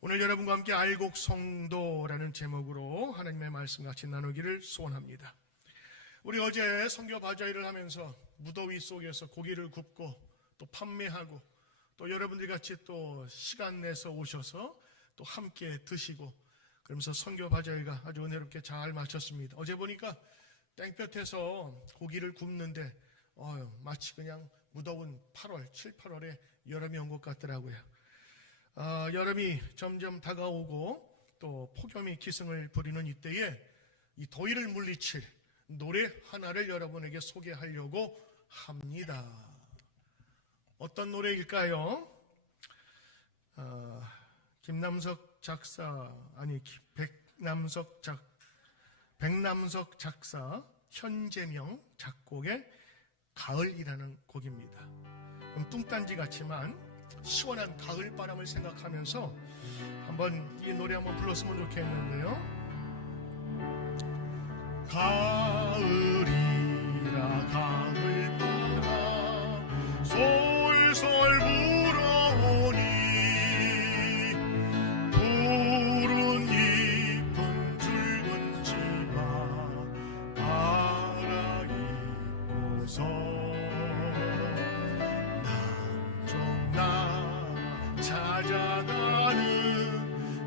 오늘 여러분과 함께 알곡 성도라는 제목으로 하나님의 말씀 같이 나누기를 소원합니다. 우리 어제 선교 바자회를 하면서 무더위 속에서 고기를 굽고 또 판매하고 또 여러분들 같이 또 시간 내서 오셔서 또 함께 드시고 그러면서 선교 바자회가 아주 은혜롭게 잘 마쳤습니다. 어제 보니까 땡볕에서 고기를 굽는데 마치 그냥 무더운 8월, 7, 8월에 여름이 온 것 같더라고요. 여름이 점점 다가오고 또 폭염이 기승을 부리는 이때에 이 더위를 물리칠 노래 하나를 여러분에게 소개하려고 합니다. 어떤 노래일까요? 백남석 작사, 현재명 작곡의 가을이라는 곡입니다. 좀 뚱딴지 같지만 시원한 가을 바람을 생각하면서 한번 이 노래 한번 불렀으면 좋겠는데요. 가을이라 가을바람 솔솔 불어오니 푸른 잎은 붉은 치마 갈아입고서 찾아가는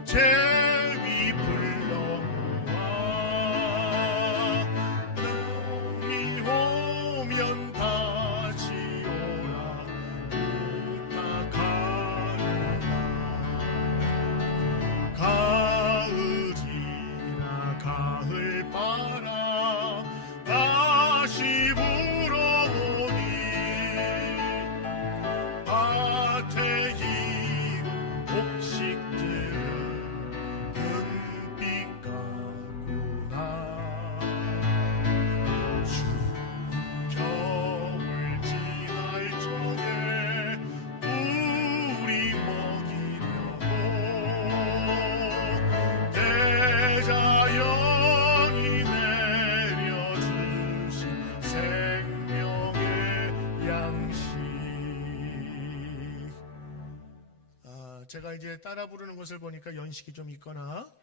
제비 불러와 너희 오면 다시 오라 부탁하노라. 가을이라 가을바람 다시 불어오니 밭에 곡식들은 눈빛 같구나. 추운 겨울 지날 적에 우리 먹이려고 대자연이 내려주신 생명의 양식. 제가 이제 따라 부르는 것을 보니까 연식이 좀 있거나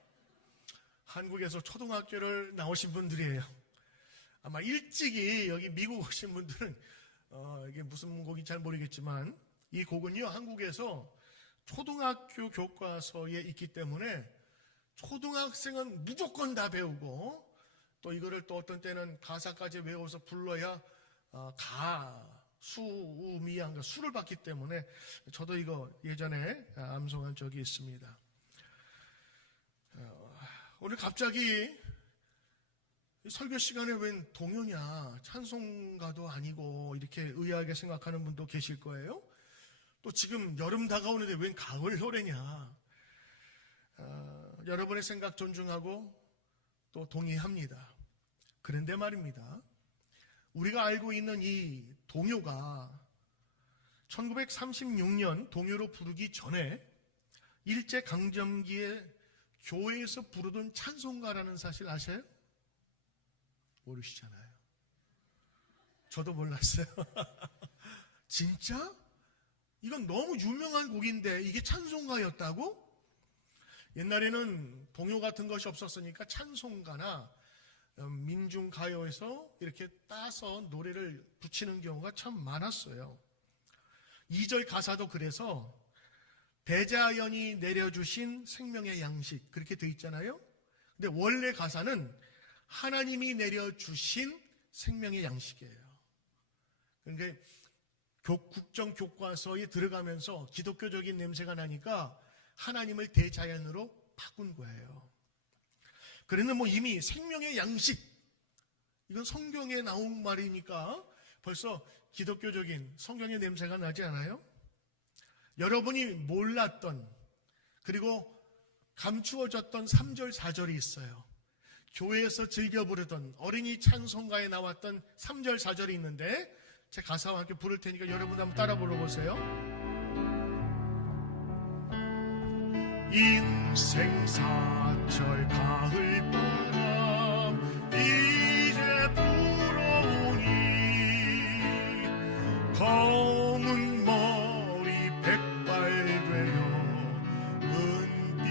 한국에서 초등학교를 나오신 분들이에요. 아마 일찍이 여기 미국 오신 분들은 이게 무슨 곡인지 잘 모르겠지만 이 곡은요 한국에서 초등학교 교과서에 있기 때문에 초등학생은 무조건 다 배우고 또 이거를 또 어떤 때는 가사까지 외워서 불러야 수미양가 수를 받기 때문에 저도 이거 예전에 암송한 적이 있습니다. 오늘 갑자기 설교 시간에 웬 동요냐 찬송가도 아니고 이렇게 의아하게 생각하는 분도 계실 거예요. 또 지금 여름 다가오는데 웬 가을 노래냐. 여러분의 생각 존중하고 또 동의합니다. 그런데 말입니다, 우리가 알고 있는 이 동요가 1936년 동요로 부르기 전에 일제강점기에 교회에서 부르던 찬송가라는 사실 아세요? 모르시잖아요. 저도 몰랐어요. 진짜? 이건 너무 유명한 곡인데 이게 찬송가였다고? 옛날에는 동요 같은 것이 없었으니까 찬송가나 민중가요에서 이렇게 따서 노래를 붙이는 경우가 참 많았어요. 2절 가사도 그래서 대자연이 내려주신 생명의 양식 그렇게 돼 있잖아요. 근데 원래 가사는 하나님이 내려주신 생명의 양식이에요. 그러니까 국정교과서에 들어가면서 기독교적인 냄새가 나니까 하나님을 대자연으로 바꾼 거예요. 그래는 이미 생명의 양식, 이건 성경에 나온 말이니까 벌써 기독교적인 성경의 냄새가 나지 않아요? 여러분이 몰랐던 그리고 감추어졌던 3절, 4절이 있어요. 교회에서 즐겨 부르던 어린이 찬송가에 나왔던 3절, 4절이 있는데 제 가사와 함께 부를 테니까 여러분 한번 따라 불러보세요. 인생사철 가을바람 이제 불어오니 검은 머리 백발 되어 은빛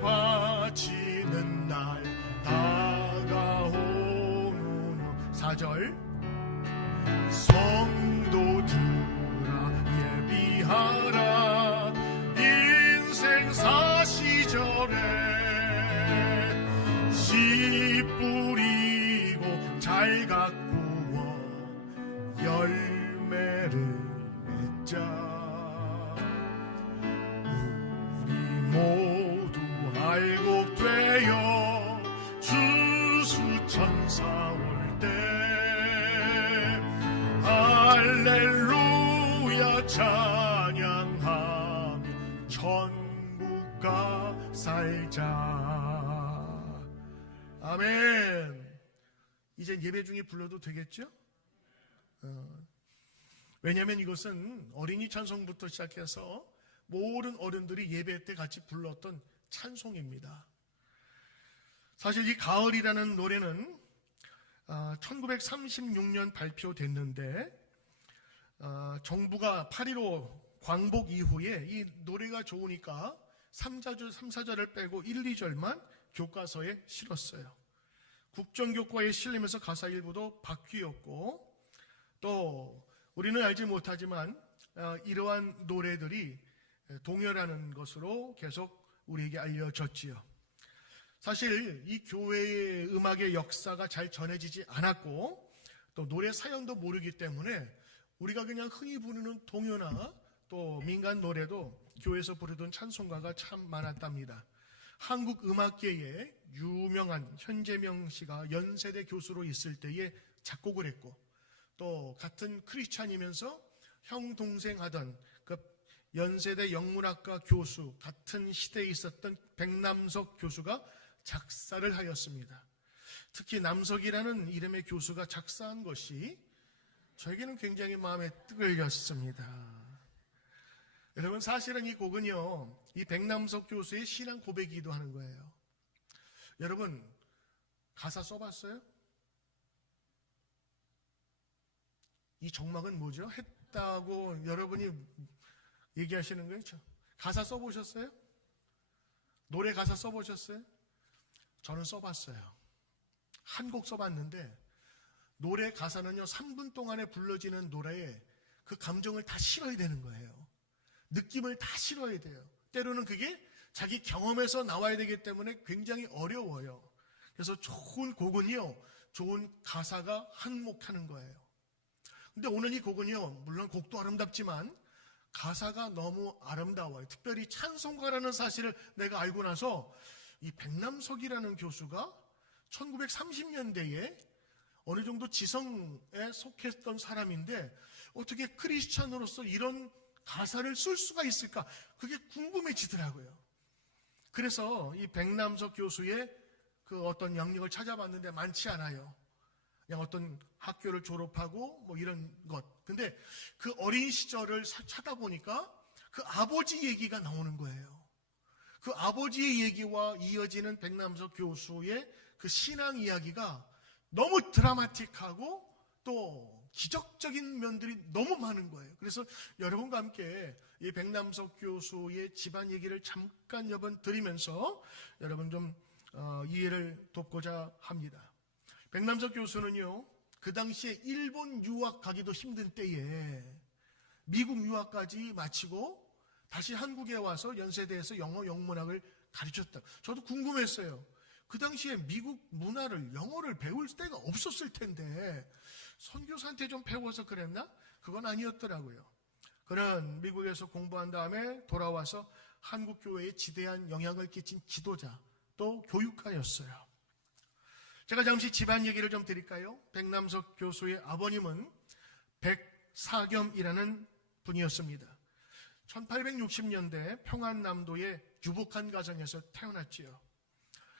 바치는 날 다가오는 4절 성도들아 예비하라 인생 사시절에 씨 뿌리고 잘 가꾸어 열매를 맺자. 우리 모두 알곡되어 주수천사 올 때 할렐루야 찬양하며 천국 가 살자. 아멘. 이제 예배 중에 불러도 되겠죠? 왜냐하면 이것은 어린이 찬송부터 시작해서 모든 어른들이 예배 때 같이 불렀던 찬송입니다. 사실 이 가을이라는 노래는 1936년 발표됐는데 정부가 8.15 광복 이후에 이 노래가 좋으니까 3, 4절을 빼고 1, 2절만 교과서에 실었어요. 국정교과에 실리면서 가사 일부도 바뀌었고, 또 우리는 알지 못하지만 이러한 노래들이 동요라는 것으로 계속 우리에게 알려졌지요. 사실 이 교회의 음악의 역사가 잘 전해지지 않았고 또 노래 사연도 모르기 때문에 우리가 그냥 흔히 부르는 동요나 또 민간 노래도 교회에서 부르던 찬송가가 참 많았답니다. 한국 음악계에 유명한 현재명 씨가 연세대 교수로 있을 때에 작곡을 했고, 또 같은 크리스찬이면서 형 동생 하던 그 연세대 영문학과 교수, 같은 시대에 있었던 백남석 교수가 작사를 하였습니다. 특히 남석이라는 이름의 교수가 작사한 것이 저에게는 굉장히 마음에 끌렸습니다. 여러분, 사실은 이 곡은요, 이 백남석 교수의 신앙 고백이기도 하는 거예요. 여러분, 가사 써봤어요? 이 정막은 뭐죠? 했다고 여러분이 얘기하시는 거예요? 가사 써보셨어요? 노래 가사 써보셨어요? 저는 써봤어요. 한 곡 써봤는데 노래 가사는요 3분 동안에 불러지는 노래에 그 감정을 다 실어야 되는 거예요. 느낌을 다 실어야 돼요. 때로는 그게 자기 경험에서 나와야 되기 때문에 굉장히 어려워요. 그래서 좋은 곡은요 좋은 가사가 한몫하는 거예요. 근데 오늘 이 곡은요 물론 곡도 아름답지만 가사가 너무 아름다워요. 특별히 찬송가라는 사실을 내가 알고 나서 이 백남석이라는 교수가 1930년대에 어느 정도 지성에 속했던 사람인데 어떻게 크리스찬으로서 이런 가사를 쓸 수가 있을까? 그게 궁금해지더라고요. 그래서 이 백남석 교수의 그 어떤 영역을 찾아봤는데 많지 않아요. 그냥 어떤 학교를 졸업하고 뭐 이런 것. 근데 그 어린 시절을 찾아보니까 그 아버지 얘기가 나오는 거예요. 그 아버지의 얘기와 이어지는 백남석 교수의 그 신앙 이야기가 너무 드라마틱하고 또 기적적인 면들이 너무 많은 거예요. 그래서 여러분과 함께 이 백남석 교수의 집안 얘기를 잠깐 여러분 드리면서 여러분 좀 이해를 돕고자 합니다. 백남석 교수는요, 그 당시에 일본 유학 가기도 힘든 때에 미국 유학까지 마치고 다시 한국에 와서 연세대에서 영어 영문학을 가르쳤다. 저도 궁금했어요. 그 당시에 미국 문화를, 영어를 배울 때가 없었을 텐데 선교사한테 좀 배워서 그랬나? 그건 아니었더라고요. 그는 미국에서 공부한 다음에 돌아와서 한국교회에 지대한 영향을 끼친 지도자, 또 교육가였어요. 제가 잠시 집안 얘기를 좀 드릴까요? 백남석 교수의 아버님은 백사겸이라는 분이었습니다. 1860년대 평안남도의 유복한 가정에서 태어났지요.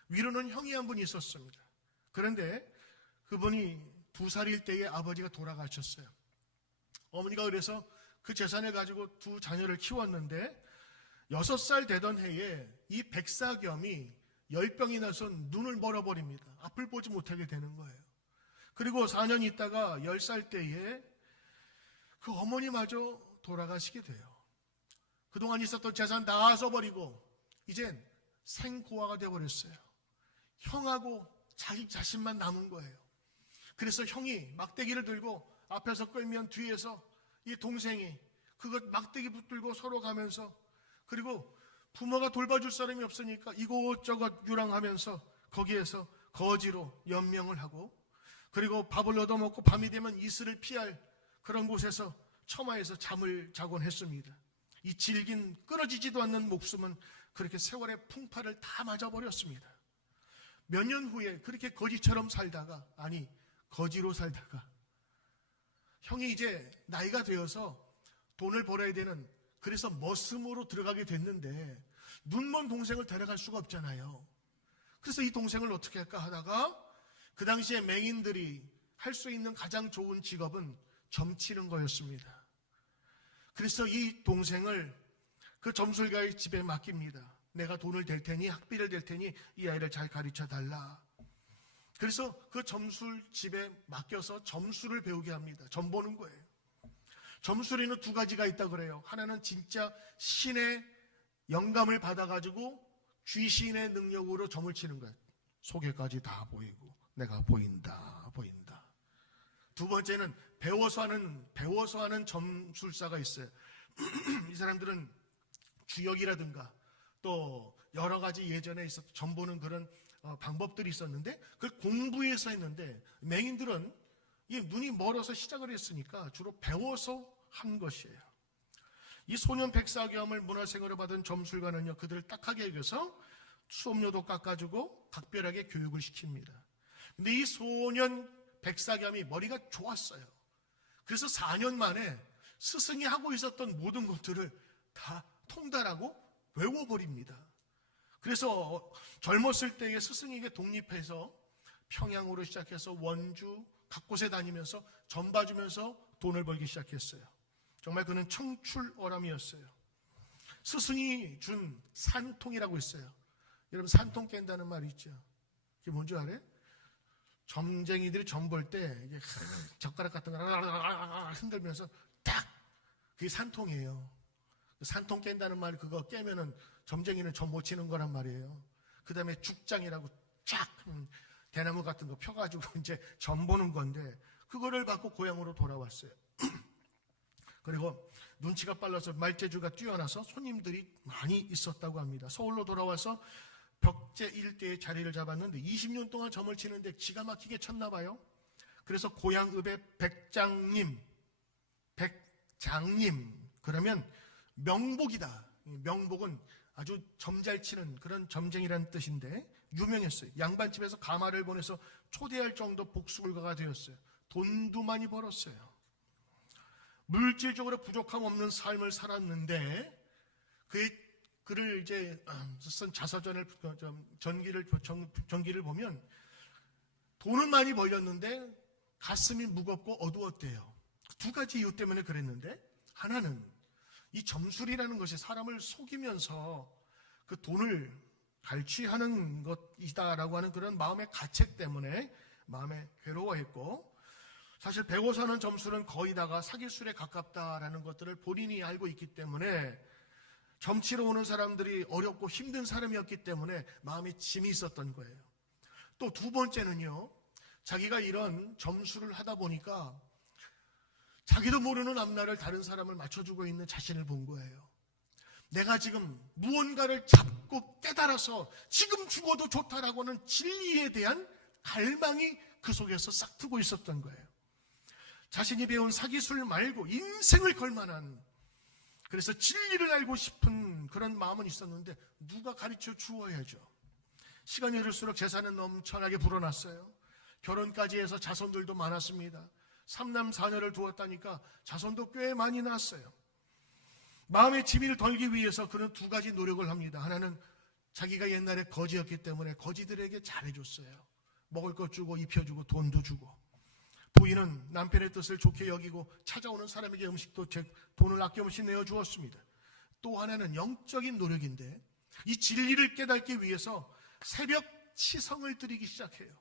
위로는 형이 한 분이 있었습니다. 그런데 그분이 2살일 때에 아버지가 돌아가셨어요. 어머니가 그래서 그 재산을 가지고 2 자녀를 키웠는데 6살 되던 해에 이 백사겸이 열병이 나서 눈을 멀어버립니다. 앞을 보지 못하게 되는 거예요. 그리고 4년 있다가 10살 때에 그 어머니마저 돌아가시게 돼요. 그동안 있었던 재산 다 써버리고 이젠 생고아가 되어버렸어요. 형하고 자기 자신만 남은 거예요. 그래서 형이 막대기를 들고 앞에서 끌면 뒤에서 이 동생이 그것 막대기 붙들고 서로 가면서, 그리고 부모가 돌봐줄 사람이 없으니까 이곳저곳 유랑하면서 거기에서 거지로 연명을 하고, 그리고 밥을 얻어먹고 밤이 되면 이슬을 피할 그런 곳에서 처마에서 잠을 자곤 했습니다. 이 질긴 끊어지지도 않는 목숨은 그렇게 세월의 풍파를 다 맞아버렸습니다. 몇 년 후에 그렇게 거지처럼 살다가, 아니 거지로 살다가 형이 이제 나이가 되어서 돈을 벌어야 되는, 그래서 머슴으로 들어가게 됐는데 눈먼 동생을 데려갈 수가 없잖아요. 그래서 이 동생을 어떻게 할까 하다가 그 당시에 맹인들이 할 수 있는 가장 좋은 직업은 점치는 거였습니다. 그래서 이 동생을 그 점술가의 집에 맡깁니다. 내가 돈을 댈 테니, 학비를 댈 테니 이 아이를 잘 가르쳐 달라. 그래서 그 점술 집에 맡겨서 점술을 배우게 합니다. 점 보는 거예요. 점술에는 두 가지가 있다 그래요. 하나는 진짜 신의 영감을 받아가지고 귀신의 능력으로 점을 치는 거예요. 속에까지 다 보이고 내가 보인다. 두 번째는 배워서 하는 점술사가 있어요. 이 사람들은 주역이라든가 또 여러 가지 예전에 점 보는 그런 방법들이 있었는데 그걸 공부해서 했는데, 맹인들은 이 눈이 멀어서 시작을 했으니까 주로 배워서 한 것이에요. 이 소년 백사겸을 문화생활을 받은 점술가는요, 그들을 딱하게 여겨서 수업료도 깎아주고 각별하게 교육을 시킵니다. 근데 이 소년 백사겸이 머리가 좋았어요. 그래서 4년 만에 스승이 하고 있었던 모든 것들을 다 통달하고 외워버립니다. 그래서 젊었을 때에 스승에게 독립해서 평양으로 시작해서 원주 각 곳에 다니면서 점 봐주면서 돈을 벌기 시작했어요. 정말 그는 청출어람이었어요. 스승이 준 산통이라고 있어요. 여러분, 산통 깬다는 말이 있죠. 그게 뭔지 알아요? 점쟁이들이 점 볼 때 젓가락 같은 거 흔들면서 딱, 그게 산통이에요. 산통 깬다는 말, 그거 깨면은 점쟁이는 점 못 치는 거란 말이에요. 그 다음에 죽장이라고 쫙 대나무 같은 거 펴가지고 이제 점 보는 건데, 그거를 받고 고향으로 돌아왔어요. 그리고 눈치가 빨라서 말재주가 뛰어나서 손님들이 많이 있었다고 합니다. 서울로 돌아와서 벽제 일대에 자리를 잡았는데 20년 동안 점을 치는데 기가 막히게 쳤나 봐요. 그래서 고향읍의 백장님, 그러면 명복이다. 명복은 아주 점 잘 치는 그런 점쟁이라는 뜻인데 유명했어요. 양반집에서 가마를 보내서 초대할 정도 복수불가가 되었어요. 돈도 많이 벌었어요. 물질적으로 부족함 없는 삶을 살았는데 그를 이제 쓴 자서전을 전기를 보면 돈은 많이 벌렸는데 가슴이 무겁고 어두웠대요. 두 가지 이유 때문에 그랬는데, 하나는 이 점술이라는 것이 사람을 속이면서 그 돈을 갈취하는 것이다라고 하는 그런 마음의 가책 때문에 마음에 괴로워했고, 사실 배워서 하는 점술은 거의 다가 사기술에 가깝다라는 것들을 본인이 알고 있기 때문에 점치러 오는 사람들이 어렵고 힘든 사람이었기 때문에 마음에 짐이 있었던 거예요. 또 두 번째는요, 자기가 이런 점술을 하다 보니까 자기도 모르는 앞날을 다른 사람을 맞춰주고 있는 자신을 본 거예요. 내가 지금 무언가를 잡고 깨달아서 지금 죽어도 좋다라고 하는 진리에 대한 갈망이 그 속에서 싹트고 있었던 거예요. 자신이 배운 사기술 말고 인생을 걸 만한, 그래서 진리를 알고 싶은 그런 마음은 있었는데 누가 가르쳐 주어야죠. 시간이 흐를수록 재산은 넘쳐나게 불어났어요. 결혼까지 해서 자손들도 많았습니다. 3남 4녀를 두었다니까 자손도 꽤 많이 낳았어요. 마음의 짐을 덜기 위해서 그는 두 가지 노력을 합니다. 하나는 자기가 옛날에 거지였기 때문에 거지들에게 잘해줬어요. 먹을 것 주고 입혀주고 돈도 주고, 부인은 남편의 뜻을 좋게 여기고 찾아오는 사람에게 음식도 돈을 아낌없이 내어주었습니다. 또 하나는 영적인 노력인데, 이 진리를 깨닫기 위해서 새벽 치성을 드리기 시작해요.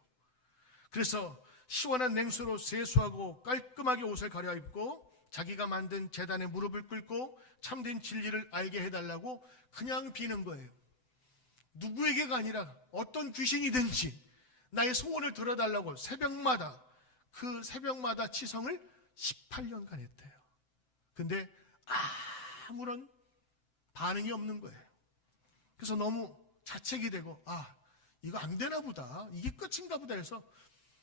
그래서 시원한 냉수로 세수하고 깔끔하게 옷을 갈아입고 자기가 만든 제단에 무릎을 꿇고 참된 진리를 알게 해달라고 그냥 비는 거예요. 누구에게가 아니라 어떤 귀신이든지 나의 소원을 들어달라고 그 새벽마다 치성을 18년간 했대요. 근데 아무런 반응이 없는 거예요. 그래서 너무 자책이 되고 이거 안 되나 보다, 이게 끝인가 보다 해서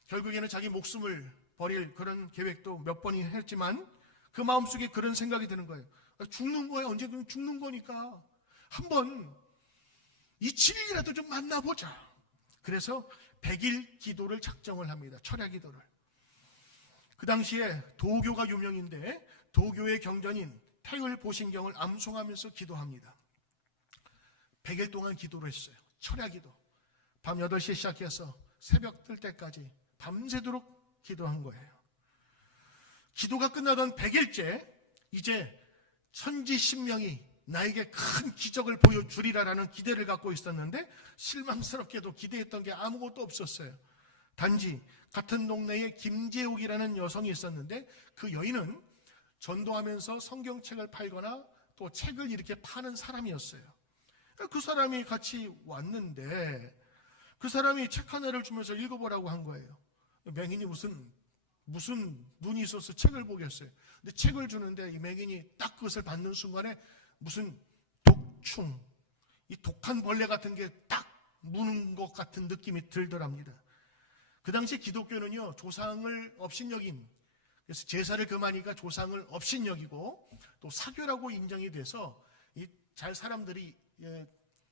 결국에는 자기 목숨을 버릴 그런 계획도 몇 번이 했지만 그 마음속에 그런 생각이 드는 거예요. 죽는 거야, 언제든 죽는 거니까 한번 이 진리라도 좀 만나보자. 그래서 100일 기도를 작정을 합니다. 철야 기도를. 그 당시에 도교가 유명인데 도교의 경전인 태율보신경을 암송하면서 기도합니다. 100일 동안 기도를 했어요. 철야 기도. 밤 8시에 시작해서 새벽 뜰 때까지 밤새도록 기도한 거예요. 기도가 끝나던 100일째 이제 천지신명이 나에게 큰 기적을 보여주리라라는 기대를 갖고 있었는데 실망스럽게도 기대했던 게 아무것도 없었어요. 단지 같은 동네에 김재옥이라는 여성이 있었는데 그 여인은 전도하면서 성경책을 팔거나 또 책을 이렇게 파는 사람이었어요. 그 사람이 같이 왔는데 그 사람이 책 하나를 주면서 읽어보라고 한 거예요. 맹인이 무슨 눈이 있어서 책을 보겠어요. 근데 책을 주는데 이 맹인이 딱 그것을 받는 순간에 무슨 독충, 이 독한 벌레 같은 게 딱 무는 것 같은 느낌이 들더랍니다. 그 당시 기독교는요, 조상을 업신여긴, 그래서 제사를 금하니까 조상을 업신여기고 또 사교라고 인정이 돼서 잘 사람들이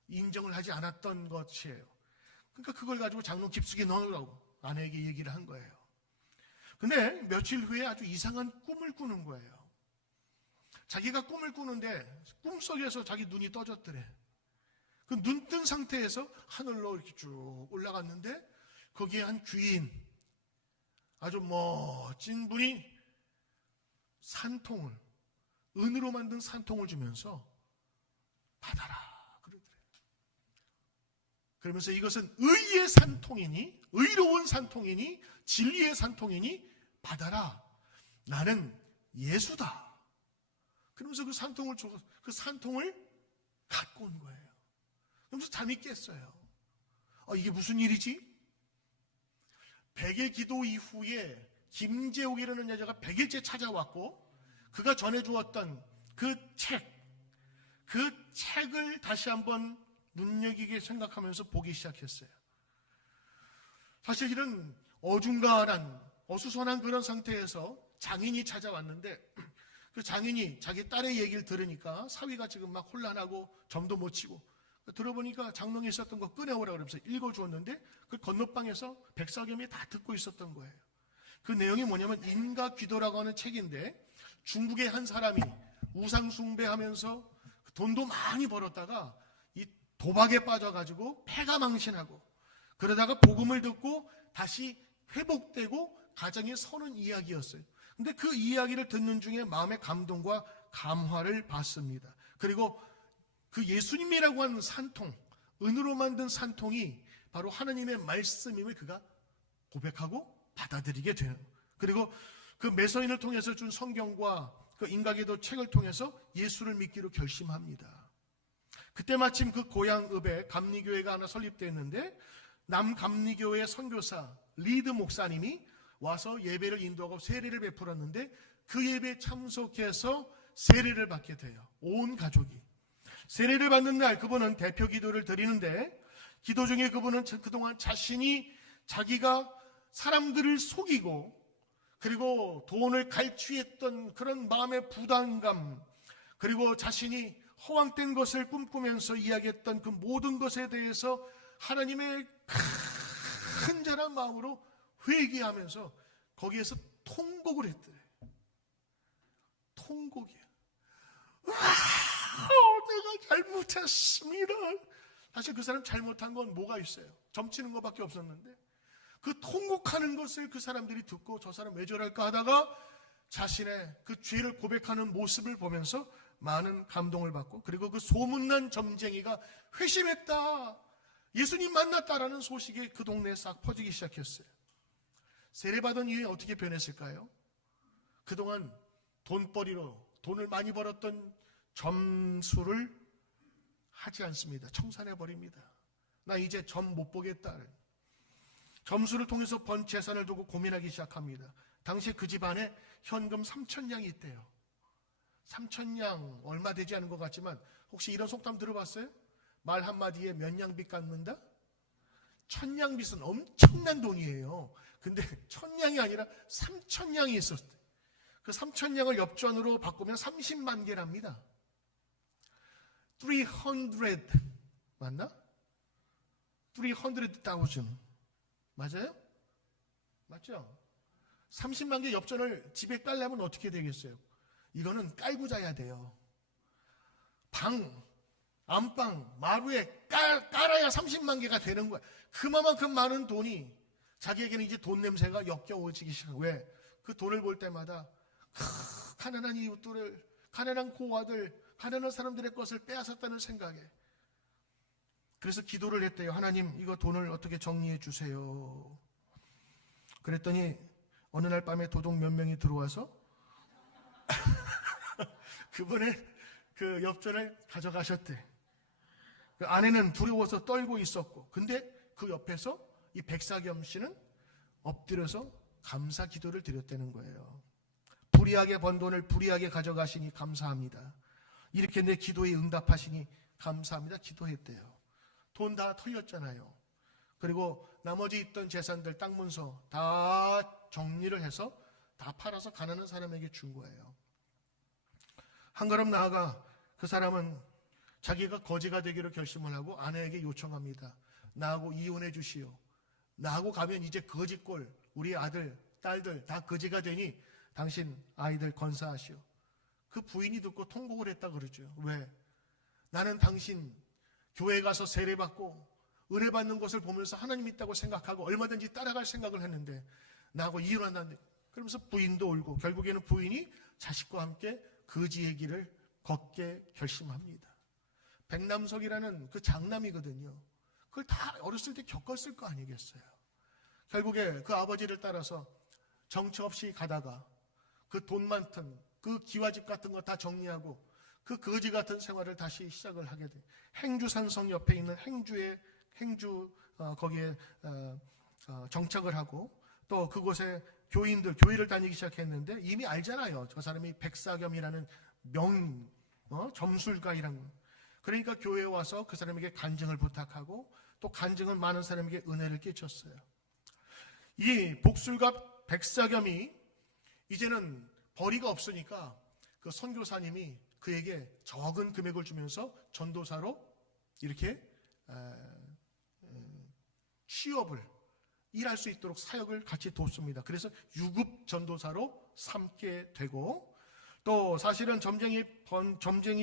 인정을 하지 않았던 것이에요. 그러니까 그걸 가지고 장롱 깊숙이 넣으라고 아내에게 얘기를 한 거예요. 근데 며칠 후에 아주 이상한 꿈을 꾸는 거예요. 자기가 꿈을 꾸는데 꿈속에서 자기 눈이 떠졌더래. 그 눈 뜬 상태에서 하늘로 이렇게 쭉 올라갔는데 거기에 한 귀인, 아주 멋진 분이 산통을, 은으로 만든 산통을 주면서 받아라 그러더래요. 그러면서 이것은 의의 산통이니, 의로운 산통이니, 진리의 산통이니 받아라. 나는 예수다. 그러면서 그 산통을 갖고 온 거예요. 그러면서 잠이 깼어요. 이게 무슨 일이지? 100일 기도 이후에 김재옥이라는 여자가 100일째 찾아왔고 그가 전해주었던 그 책을 다시 한번 눈여기게 생각하면서 보기 시작했어요. 사실 이런 어수선한 그런 상태에서 장인이 찾아왔는데 그 장인이 자기 딸의 얘기를 들으니까 사위가 지금 막 혼란하고 점도 못 치고 들어보니까 장롱에 있었던 거 꺼내오라 그러면서 읽어주었는데 그 건너방에서 백사겸이 다 듣고 있었던 거예요. 그 내용이 뭐냐면 인가귀도라고 하는 책인데 중국의 한 사람이 우상 숭배하면서 돈도 많이 벌었다가 이 도박에 빠져가지고 패가 망신하고 그러다가 복음을 듣고 다시 회복되고 가정이 서는 이야기였어요. 근데 그 이야기를 듣는 중에 마음의 감동과 감화를 받습니다. 그리고 그 예수님이라고 하는 산통, 은으로 만든 산통이 바로 하나님의 말씀임을 그가 고백하고 받아들이게 돼요. 그리고 그 매서인을 통해서 준 성경과 그 인가기도 책을 통해서 예수를 믿기로 결심합니다. 그때 마침 그 고향읍에 감리교회가 하나 설립되었는데 남감리교회 선교사 리드 목사님이 와서 예배를 인도하고 세례를 베풀었는데 그 예배에 참석해서 세례를 받게 돼요. 온 가족이. 세례를 받는 날 그분은 대표 기도를 드리는데 기도 중에 그분은 그동안 자기가 사람들을 속이고 그리고 돈을 갈취했던 그런 마음의 부담감, 그리고 자신이 허황된 것을 꿈꾸면서 이야기했던 그 모든 것에 대해서 하나님의 큰 자란 마음으로 회개하면서 거기에서 통곡을 했더래. 통곡이야. 내가 잘못했습니다. 사실 그 사람 잘못한 건 뭐가 있어요? 점치는 것밖에 없었는데 그 통곡하는 것을 그 사람들이 듣고 저 사람 왜 저럴까 하다가 자신의 그 죄를 고백하는 모습을 보면서 많은 감동을 받고 그리고 그 소문난 점쟁이가 회심했다, 예수님 만났다라는 소식이 그 동네에 싹 퍼지기 시작했어요. 세례받은 이후에 어떻게 변했을까요? 그동안 돈벌이로 돈을 많이 벌었던 점수를 하지 않습니다. 청산해버립니다. 나 이제 점 못 보겠다. 점수를 통해서 번 재산을 두고 고민하기 시작합니다. 당시에 그 집안에 현금 3,000냥이 있대요. 3,000냥 얼마 되지 않은 것 같지만 혹시 이런 속담 들어봤어요? 말 한마디에 몇 냥빚 갚는다? 1,000냥빚은 엄청난 돈이에요. 근데 1,000냥이 아니라 3,000냥이 있었대. 그 3,000냥을 엽전으로 바꾸면 30만 개랍니다. 300 맞나? 300,000 맞아요? 맞죠? 30만 개 엽전을 집에 깔려면 어떻게 되겠어요? 이거는 깔고 자야 돼요. 방, 안방, 마루에 깔아야 30만 개가 되는 거야. 그만큼 많은 돈이 자기에게는 이제 돈 냄새가 역겨워지기 시작해요. 왜? 그 돈을 볼 때마다 가난한 이웃들을, 가난한 고아들, 가난한 사람들의 것을 빼앗았다는 생각에 그래서 기도를 했대요. 하나님, 이거 돈을 어떻게 정리해 주세요. 그랬더니 어느 날 밤에 도둑 몇 명이 들어와서 그분의 그 엽전을 가져가셨대. 그 아내는 두려워서 떨고 있었고, 근데 그 옆에서 이 백사겸 씨는 엎드려서 감사 기도를 드렸다는 거예요. 불의하게 번 돈을 불의하게 가져가시니 감사합니다. 이렇게 내 기도에 응답하시니 감사합니다. 기도했대요. 돈 다 털렸잖아요. 그리고 나머지 있던 재산들, 땅 문서 다 정리를 해서 다 팔아서 가난한 사람에게 준 거예요. 한 걸음 나아가 그 사람은 자기가 거지가 되기로 결심을 하고 아내에게 요청합니다. 나하고 이혼해 주시오. 나하고 가면 이제 거지꼴, 우리 아들, 딸들 다 거지가 되니 당신 아이들 건사하시오. 그 부인이 듣고 통곡을 했다 그러죠. 왜? 나는 당신 교회 가서 세례받고 은혜 받는 것을 보면서 하나님 있다고 생각하고 얼마든지 따라갈 생각을 했는데 나하고 이혼한다는데, 그러면서 부인도 울고 결국에는 부인이 자식과 함께 거지의 길을 걷게 결심합니다. 백남석이라는 그 장남이거든요. 그걸 다 어렸을 때 겪었을 거 아니겠어요. 결국에 그 아버지를 따라서 정처 없이 가다가 그 돈 많던 그 기와집 같은 거 다 정리하고 그 거지 같은 생활을 다시 시작을 하게 돼. 행주산성 옆에 있는 거기에 정착을 하고 또 그곳에 교회를 다니기 시작했는데 이미 알잖아요. 저 사람이 백사겸이라는 점술가이라는 거. 그러니까 교회에 와서 그 사람에게 간증을 부탁하고 또 간증은 많은 사람에게 은혜를 끼쳤어요. 이 복술가 백사겸이 이제는 벌이가 없으니까 그 선교사님이 그에게 적은 금액을 주면서 전도사로 이렇게 취업을 일할 수 있도록 사역을 같이 돕습니다. 그래서 유급 전도사로 삼게 되고, 또 사실은 점쟁이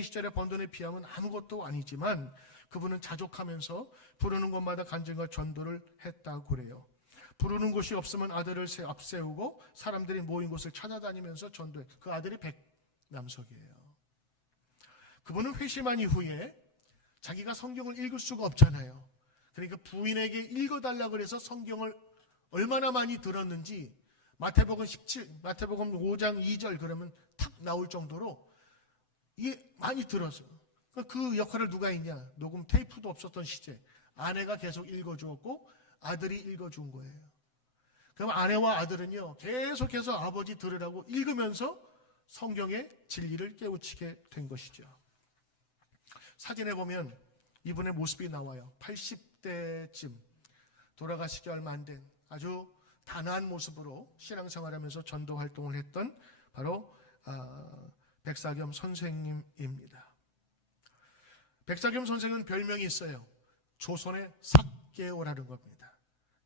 시절에 번 돈에 비하면 아무것도 아니지만 그분은 자족하면서 부르는 곳마다 간증과 전도를 했다고 그래요. 부르는 곳이 없으면 아들을 앞세우고 사람들이 모인 곳을 찾아다니면서 전도해. 그 아들이 백남석이에요. 그분은 회심한 이후에 자기가 성경을 읽을 수가 없잖아요. 그러니까 부인에게 읽어달라고 해서 성경을 얼마나 많이 들었는지 마태복음 5장 2절 그러면 탁 나올 정도로 많이 들었어요. 그 역할을 누가 했냐? 녹음 테이프도 없었던 시제 아내가 계속 읽어주었고 아들이 읽어준 거예요. 그럼 아내와 아들은요 계속해서 아버지 들으라고 읽으면서 성경의 진리를 깨우치게 된 것이죠. 사진에 보면 이분의 모습이 나와요. 80대쯤 돌아가시기 얼마 안 된 아주 단아한 모습으로 신앙생활하면서 전도 활동을 했던 바로 백사겸 선생님입니다. 백사겸 선생은 별명이 있어요. 조선의 삭개오라는 겁니다.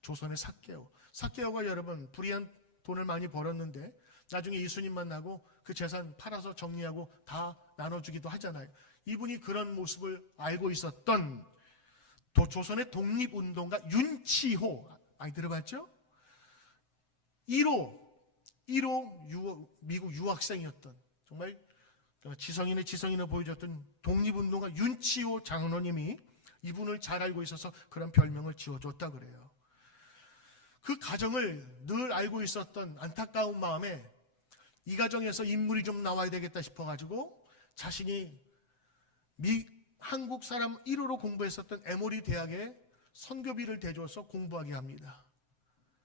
조선의 삭개오. 삭개오가 여러분 불의한 돈을 많이 벌었는데 나중에 예수님 만나고 그 재산 팔아서 정리하고 다 나눠주기도 하잖아요. 이분이 그런 모습을 알고 있었던 조선의 독립운동가 윤치호, 많이 들어봤죠? 1호 미국 유학생이었던 정말 지성인을 보여줬던 독립운동가 윤치호 장로님이 이분을 잘 알고 있어서 그런 별명을 지어줬다 그래요. 그 가정을 늘 알고 있었던 안타까운 마음에 이 가정에서 인물이 좀 나와야 되겠다 싶어가지고 자신이 한국 사람 1호로 공부했었던 에모리 대학에 선교비를 대줘서 공부하게 합니다.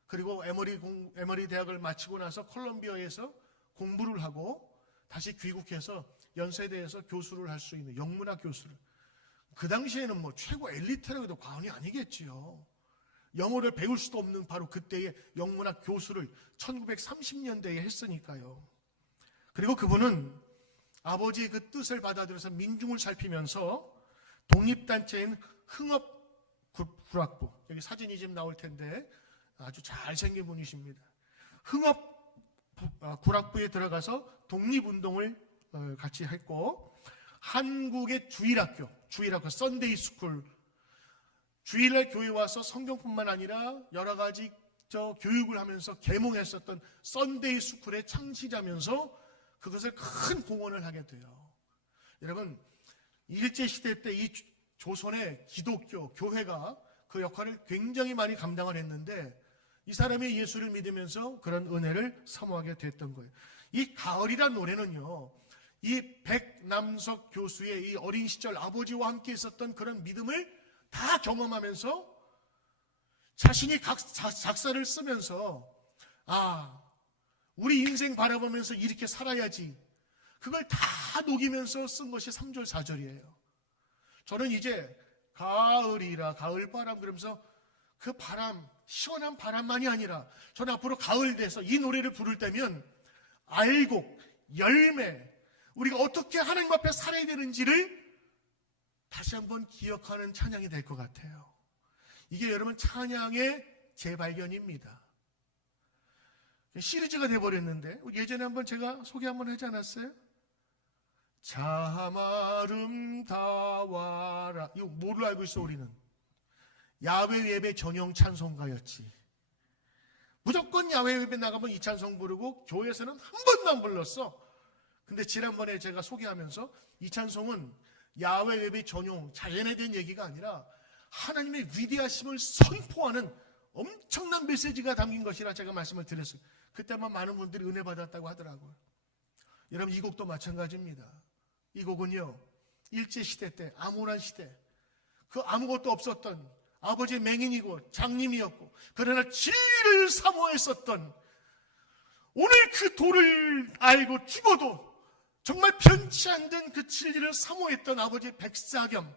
그리고 에머리 대학을 마치고 나서 콜롬비아에서 공부를 하고 다시 귀국해서 연세대에서 교수를 할 수 있는 영문학 교수를. 그 당시에는 뭐 최고 엘리트라고 해도 과언이 아니겠지요. 영어를 배울 수도 없는 바로 그때의 영문학 교수를 1930년대에 했으니까요. 그리고 그분은 아버지의 그 뜻을 받아들여서 민중을 살피면서 독립단체인 흥업구락부, 여기 사진이 지금 나올 텐데 아주 잘생긴 분이십니다. 흥업구락부에 들어가서 독립운동을 같이 했고, 한국의 주일학교 썬데이 스쿨, 주일날 교회 와서 성경뿐만 아니라 여러 가지 교육을 하면서 계몽했었던 썬데이 스쿨의 창시자면서 그것을 큰 공헌을 하게 돼요. 여러분, 일제시대 때 이 조선의 기독교 교회가 그 역할을 굉장히 많이 감당을 했는데 이 사람이 예수를 믿으면서 그런 은혜를 사모하게 됐던 거예요. 이 가을이란 노래는요, 이 백남석 교수의 이 어린 시절 아버지와 함께 있었던 그런 믿음을 다 경험하면서 자신이 작사를 쓰면서 우리 인생 바라보면서 이렇게 살아야지, 그걸 다 녹이면서 쓴 것이 3절 4절이에요. 저는 이제 가을이라 가을바람 그러면서 그 바람, 시원한 바람만이 아니라 저는 앞으로 가을 돼서 이 노래를 부를 때면 알곡, 열매, 우리가 어떻게 하나님 앞에 살아야 되는지를 다시 한번 기억하는 찬양이 될 것 같아요. 이게 여러분 찬양의 재발견입니다. 시리즈가 돼버렸는데 예전에 한번 제가 소개 한번 하지 않았어요? 참 아름다워라. 이거 뭐를 알고 있어 우리는? 야외 예배 전용 찬송가였지. 무조건 야외 예배 나가면 이 찬송 부르고 교회에서는 한 번도 안 불렀어. 근데 지난번에 제가 소개하면서 이 찬송은 야외 예배 전용 자연에 대한 얘기가 아니라 하나님의 위대하심을 선포하는 엄청난 메시지가 담긴 것이라 제가 말씀을 드렸어요. 그때만 많은 분들이 은혜 받았다고 하더라고요. 여러분, 이 곡도 마찬가지입니다. 이 곡은요, 일제시대 때, 암울한 시대, 그 아무것도 없었던 아버지의 맹인이고 장님이었고, 그러나 진리를 사모했었던, 오늘 그 도를 알고 죽어도 정말 변치 않는 그 진리를 사모했던 아버지 백사겸,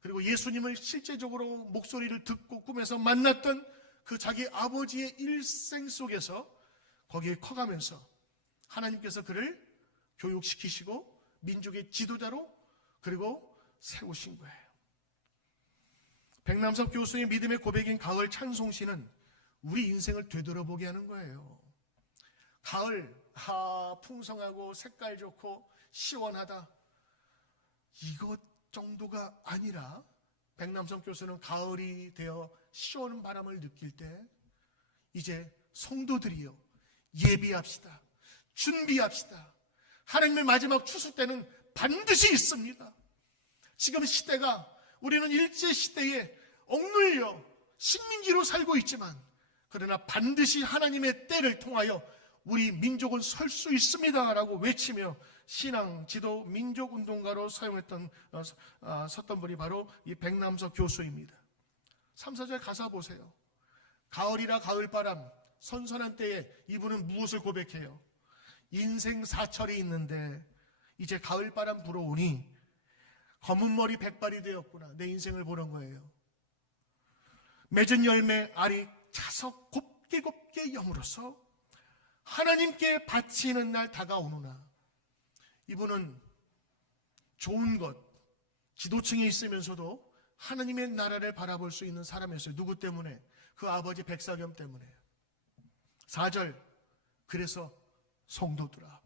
그리고 예수님을 실제적으로 목소리를 듣고 꿈에서 만났던 그 자기 아버지의 일생 속에서 거기에 커가면서 하나님께서 그를 교육시키시고 민족의 지도자로 그리고 세우신 거예요. 백남석 교수의 믿음의 고백인 가을 찬송시는 우리 인생을 되돌아보게 하는 거예요. 가을, 풍성하고 색깔 좋고 시원하다, 이것 정도가 아니라 백남석 교수는 가을이 되어 시원한 바람을 느낄 때 이제 성도들이요, 예비합시다. 준비합시다. 하나님의 마지막 추수 때는 반드시 있습니다. 지금 시대가, 우리는 일제시대에 억눌려 식민지로 살고 있지만 그러나 반드시 하나님의 때를 통하여 우리 민족은 설 수 있습니다 라고 외치며 신앙, 지도, 민족운동가로 섰던 분이 바로 이 백남석 교수입니다. 3, 4절 가사 보세요. 가을이라 가을바람, 선선한 때에 이분은 무엇을 고백해요? 인생 사철이 있는데 이제 가을바람 불어오니 검은 머리 백발이 되었구나. 내 인생을 보는 거예요. 맺은 열매 알이 차서 곱게 여물어서 하나님께 바치는 날 다가오느나. 이분은 좋은 것, 지도층에 있으면서도 하나님의 나라를 바라볼 수 있는 사람이었어요. 누구 때문에? 그 아버지 백사겸 때문에. 4절, 그래서 성도들아,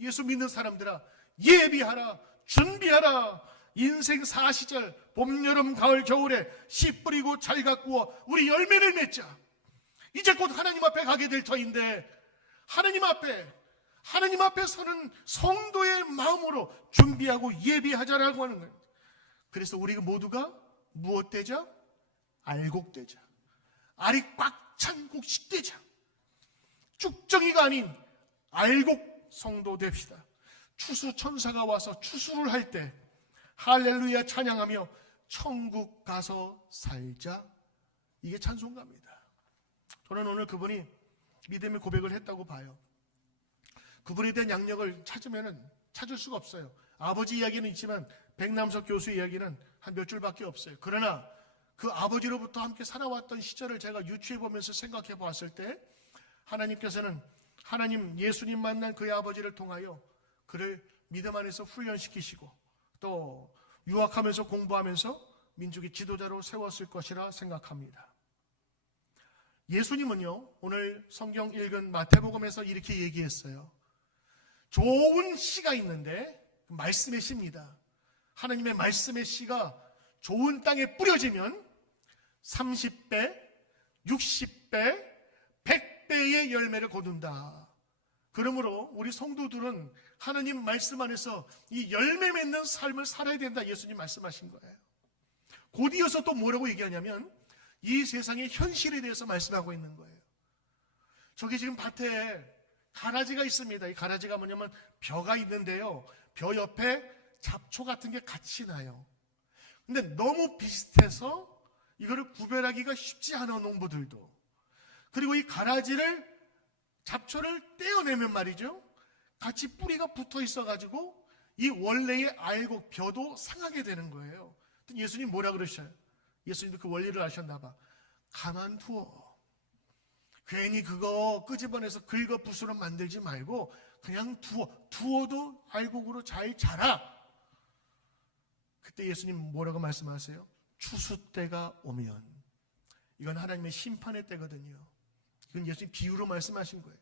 예수 믿는 사람들아, 예비하라, 준비하라. 인생 4시절, 봄, 여름, 가을, 겨울에 씨 뿌리고 잘 가꾸어 우리 열매를 맺자. 이제 곧 하나님 앞에 가게 될 터인데 하나님 앞에 서는 성도의 마음으로 준비하고 예비하자라고 하는 거예요. 그래서 우리가 모두가 무엇 되자? 알곡 되자. 알이 꽉 찬 곡식 되자. 쭉정이가 아닌 알곡 성도 됩시다. 추수 천사가 와서 추수를 할 때 할렐루야 찬양하며 천국 가서 살자 이게 찬송가입니다. 저는 오늘 그분이 믿음의 고백을 했다고 봐요. 그분에 대한 양력을 찾을 수가 없어요. 아버지 이야기는 있지만 백남석 교수 이야기는 한 몇 줄밖에 없어요. 그러나 그 아버지로부터 함께 살아왔던 시절을 제가 유추해 보면서 생각해 보았을 때 하나님께서는 예수님 만난 그의 아버지를 통하여 그를 믿음 안에서 훈련시키시고 또 유학하면서 공부하면서 민족의 지도자로 세웠을 것이라 생각합니다. 예수님은요, 오늘 성경 읽은 마태복음에서 이렇게 얘기했어요. 좋은 씨가 있는데 말씀의 씨입니다. 하나님의 말씀의 씨가 좋은 땅에 뿌려지면 30배, 60배, 100배의 열매를 거둔다. 그러므로 우리 성도들은 하나님 말씀 안에서 이 열매 맺는 삶을 살아야 된다. 예수님 말씀하신 거예요. 곧 이어서 또 뭐라고 얘기하냐면 이 세상의 현실에 대해서 말씀하고 있는 거예요. 저기 지금 밭에 가라지가 있습니다. 이 가라지가 뭐냐면 벼가 있는데요. 벼 옆에 잡초 같은 게 같이 나요. 근데 너무 비슷해서 이거를 구별하기가 쉽지 않아, 농부들도. 그리고 이 가라지를, 잡초를 떼어내면 말이죠, 같이 뿌리가 붙어 있어가지고 이 원래의 알곡, 벼도 상하게 되는 거예요. 예수님 뭐라 그러셔요? 예수님도 그 원리를 아셨나 봐. 가만두어. 괜히 그거 끄집어내서 긁어 부스럼 만들지 말고 그냥 두어도 알곡으로 잘 자라. 그때 예수님 뭐라고 말씀하세요? 추수 때가 오면. 이건 하나님의 심판의 때거든요. 이건 예수님 비유로 말씀하신 거예요.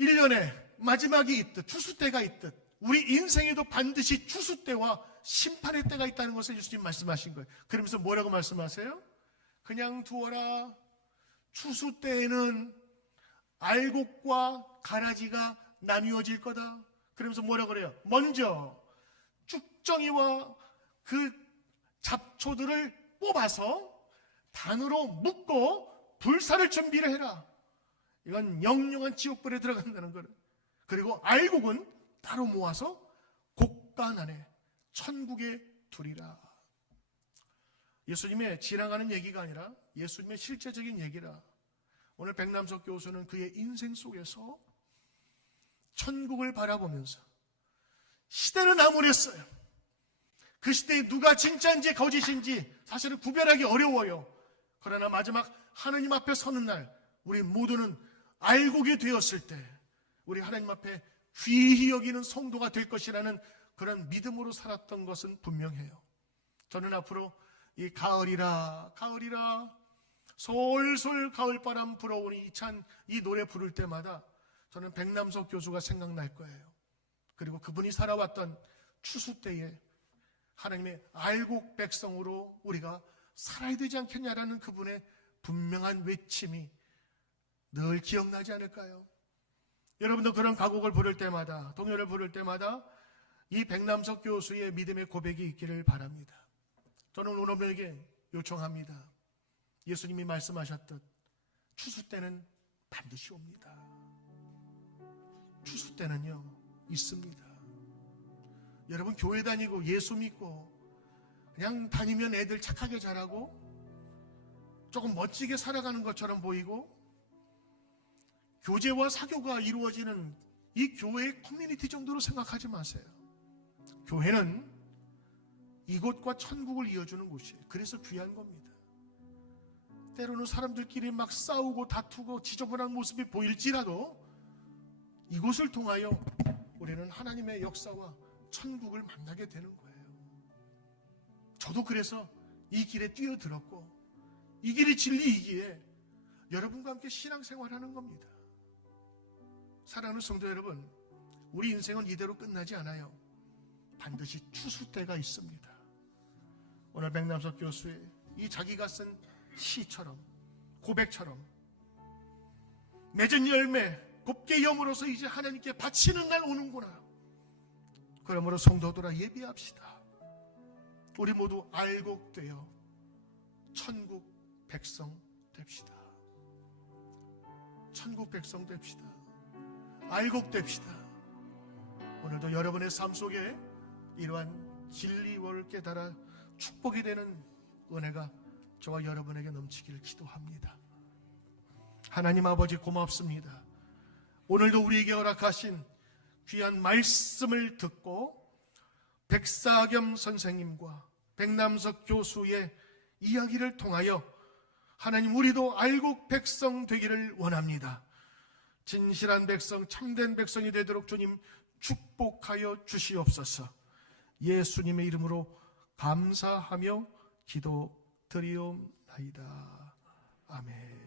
1년에 마지막이 있듯 추수 때가 있듯 우리 인생에도 반드시 추수 때와 심판의 때가 있다는 것을 예수님 말씀하신 거예요. 그러면서 뭐라고 말씀하세요? 그냥 두어라. 추수 때에는 알곡과 가라지가 나뉘어질 거다. 그러면서 뭐라고 그래요? 먼저 쭉정이와 그 잡초들을 뽑아서 단으로 묶고 불사를 준비를 해라. 이건 영영한 지옥불에 들어간다는 거예요. 그리고 알곡은 따로 모아서 곡간 안에 천국에 두리라. 예수님의 지나가는 얘기가 아니라 예수님의 실제적인 얘기라. 오늘 백남석 교수는 그의 인생 속에서 천국을 바라보면서 시대는 암울했어요. 그 시대에 누가 진짜인지 거짓인지 사실은 구별하기 어려워요. 그러나 마지막 하나님 앞에 서는 날 우리 모두는 알곡이 되었을 때 우리 하나님 앞에 귀히 여기는 성도가 될 것이라는 그런 믿음으로 살았던 것은 분명해요. 저는 앞으로 이 가을이라 솔솔 가을바람 불어오니 이 노래 부를 때마다 저는 백남석 교수가 생각날 거예요. 그리고 그분이 살아왔던 추수 때에 하나님의 알곡 백성으로 우리가 살아야 되지 않겠냐라는 그분의 분명한 외침이 늘 기억나지 않을까요? 여러분도 그런 가곡을 부를 때마다, 동요를 부를 때마다 이 백남석 교수의 믿음의 고백이 있기를 바랍니다. 저는 오늘 여러분에게 요청합니다. 예수님이 말씀하셨듯 추수 때는 반드시 옵니다. 추수 때는요, 있습니다. 여러분 교회 다니고 예수 믿고 그냥 다니면 애들 착하게 자라고 조금 멋지게 살아가는 것처럼 보이고 교제와 사교가 이루어지는 이 교회의 커뮤니티 정도로 생각하지 마세요. 교회는 이곳과 천국을 이어주는 곳이에요. 그래서 귀한 겁니다. 때로는 사람들끼리 막 싸우고 다투고 지저분한 모습이 보일지라도 이곳을 통하여 우리는 하나님의 역사와 천국을 만나게 되는 거예요. 저도 그래서 이 길에 뛰어들었고 이 길이 진리이기에 여러분과 함께 신앙생활하는 겁니다. 사랑하는 성도 여러분, 우리 인생은 이대로 끝나지 않아요. 반드시 추수 때가 있습니다. 오늘 백남석 교수의 이 자기가 쓴 시처럼 고백처럼 맺은 열매 곱게 여물어서 이제 하나님께 바치는 날 오는구나. 그러므로 성도들아 예비합시다. 우리 모두 알곡되어 천국 백성 됩시다. 천국 백성 됩시다. 알곡됩시다. 오늘도 여러분의 삶 속에 이러한 진리를 깨달아 축복이 되는 은혜가 저와 여러분에게 넘치기를 기도합니다. 하나님 아버지 고맙습니다. 오늘도 우리에게 허락하신 귀한 말씀을 듣고 백사겸 선생님과 백남석 교수의 이야기를 통하여 하나님 우리도 알곡 백성 되기를 원합니다. 진실한 백성, 참된 백성이 되도록 주님 축복하여 주시옵소서. 예수님의 이름으로 감사하며 기도드리옵나이다. 아멘.